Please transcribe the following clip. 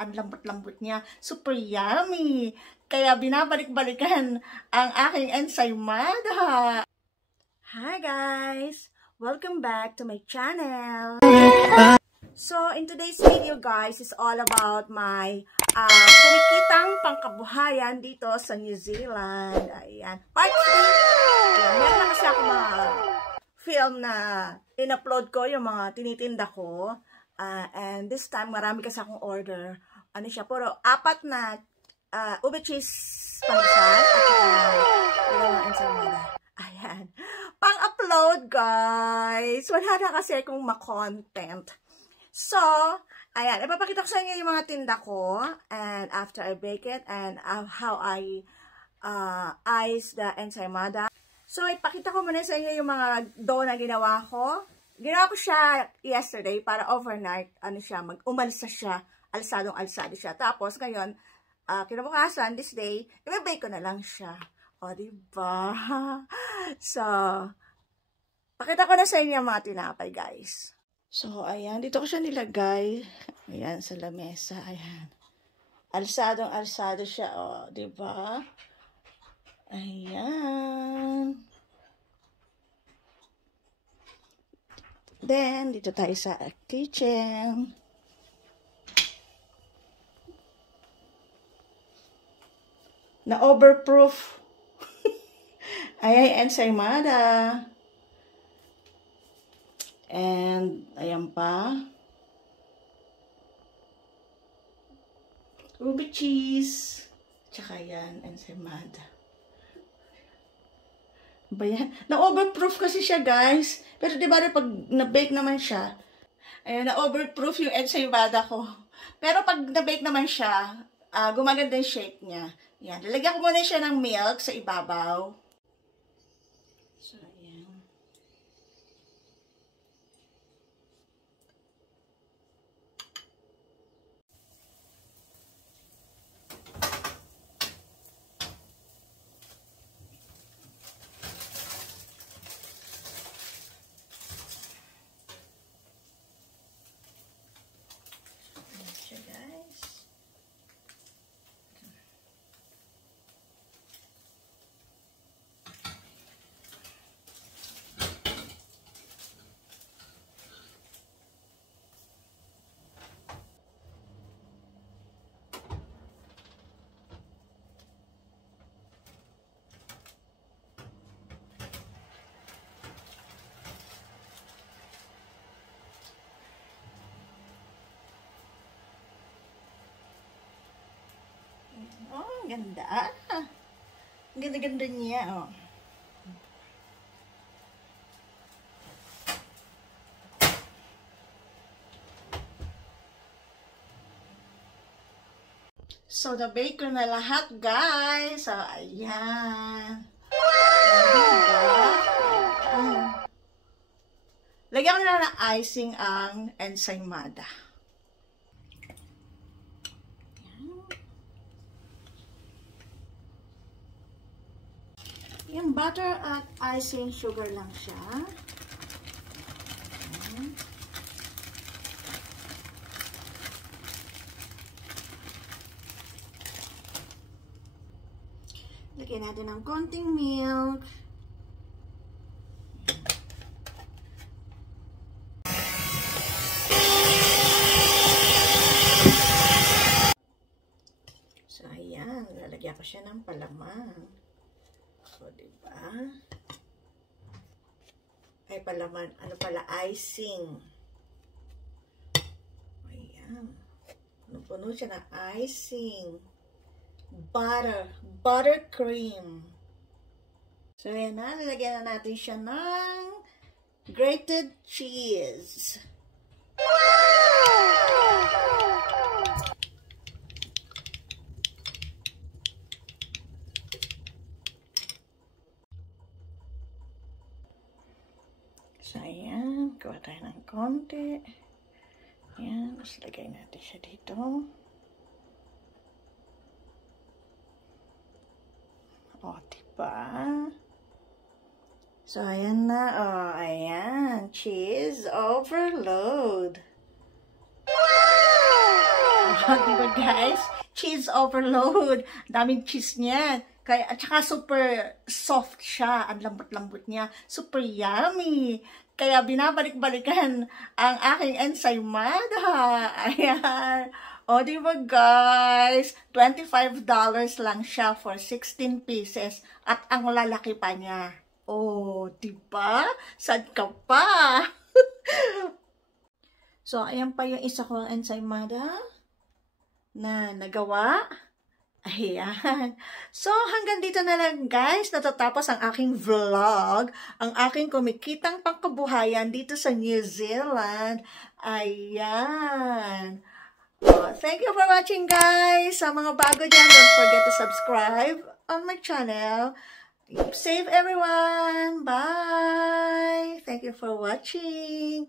Ang lambot-lambot niya. Super yummy. Kaya binabalik-balikan ang aking ensaymada. Hi guys! Welcome back to my channel. So, in today's video guys, is all about my kumikitang pangkabuhayan dito sa New Zealand. Ayan. Part 3. Meron na kasi ako mga film na in-upload ko, yung mga tinitinda ko. And this time, marami kasi akong order. Ano siya, puro 4 na ube cheese pandesal at dalawang ensaymada. Ayan. Pang-upload guys. Wala na kasi akong ma-content. So, ayan, ipapakita ko sa inyo yung mga tinda ko and after I bake it and how I ice the ensaymada. So, ipakita ko muna sa inyo yung mga dough na ginawa ko. Ginawa ko siya yesterday para overnight, umalsa siya, alsadong-alsado siya. Tapos, ngayon, kinabukasan, this day, i-bake ko na lang siya. O, diba? So, pakita ko na sa inyo yung mga tinapay, guys. So, ayan. Dito ko siya nilagay. Ayan, sa lamesa. Ayan. Alsadong-alsado siya. O, diba? Ayan. Then, dito tayo sa kitchen. Na-overproof. Ayan, ensaymada. And, ayan pa. Ube cheese. Tsaka yan, ensaymada. Ba yan? Na-overproof kasi siya, guys. Pero diba pag na-bake naman siya, ayan, na-overproof yung ensaymada ko. Pero pag na-bake naman siya, gumaganda yung shape niya. Yan. Lalagyan ko muna siya ng milk sa ibabaw. So, ayan. Oh, ang ganda. Ang ganda-ganda niya, oh. So, na-bake ko na lahat, guys. So, ayan. Lagyan ko na ng icing ang ensaymada. Yung butter at icing sugar lang siya. Ayan. Lagyan natin ng konting milk. So, ayan. Lalagyan ko siya ng palaman. So, diba? Ay, palaman. Ano pala? Icing. Ayan. Puno siya ng icing. Butter. Buttercream. So, ayan na. Lalagyan na natin siya ng grated cheese. So, ayan. Kuha tayo ng konti. Ayan. Tapos lagay natin siya dito. O, diba? So, ayan na. O, ayan. Cheese overload. Wow! Diba guys? Cheese overload. Daming cheese niyan. Kaya, at saka super soft siya. Ang lambot-lambot niya. Super yummy. Kaya binabalik-balikan ang aking ensaymada. Ayan. O, diba guys? $25 lang siya for 16 pieces. At ang lalaki pa niya. O, diba? Sad ka pa? So, ayan pa yung isa kong ensaymada na nagawa. Ayan. So, hanggang dito na lang guys, natatapos ang aking vlog, ang aking kumikitang pangkabuhayan dito sa New Zealand. Ayan. Thank you for watching guys. Sa mga bago dyan, don't forget to subscribe on my channel. Keep safe everyone. Bye. Thank you for watching.